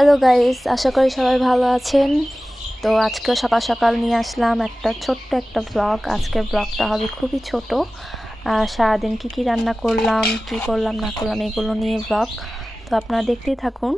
Hello guys, আশা করি সবাই ভালো আছেন। তো আজকে সকাল সকাল নিয়ে আসলাম ছোট্ট একটা ব্লগ। আজকের ব্লগটা হবে খুবই ছোট। সারাদিন কি রান্না করলাম, কি করলাম না করলাম এগুলো নিয়ে ব্লগ। তো আপনারা দেখতেই থাকুন।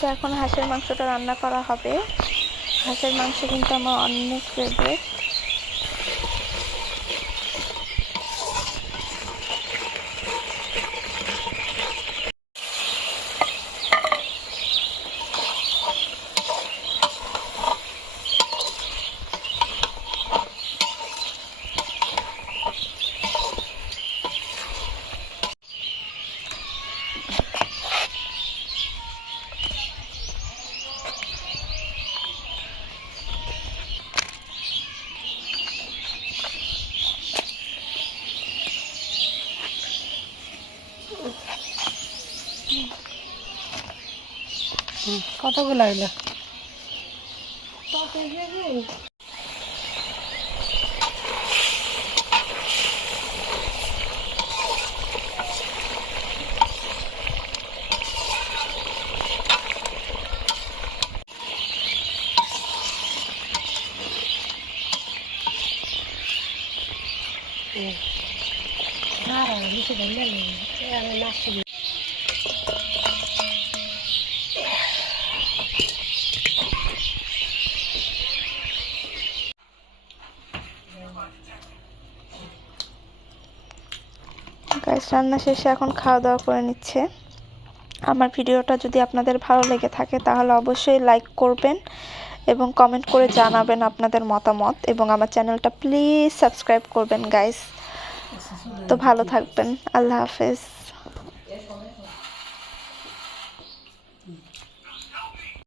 তো এখন হাঁসের মাংসটা রান্না করা হবে। হাঁসের মাংস কিন্তু আমার অনেক ফেভারিট। কতগুলো এলো গাইস, রান্না শেষে এখন খাওয়া দাওয়া করে নিচ্ছে। আমার ভিডিওটা যদি আপনাদের ভালো লেগে থাকে তাহলে অবশ্যই লাইক করবেন এবং কমেন্ট করে জানাবেন আপনাদের মতামত, এবং আমার চ্যানেলটা প্লিজ সাবস্ক্রাইব করবেন গাইস। তো ভালো থাকবেন। আল্লাহ হাফেজ।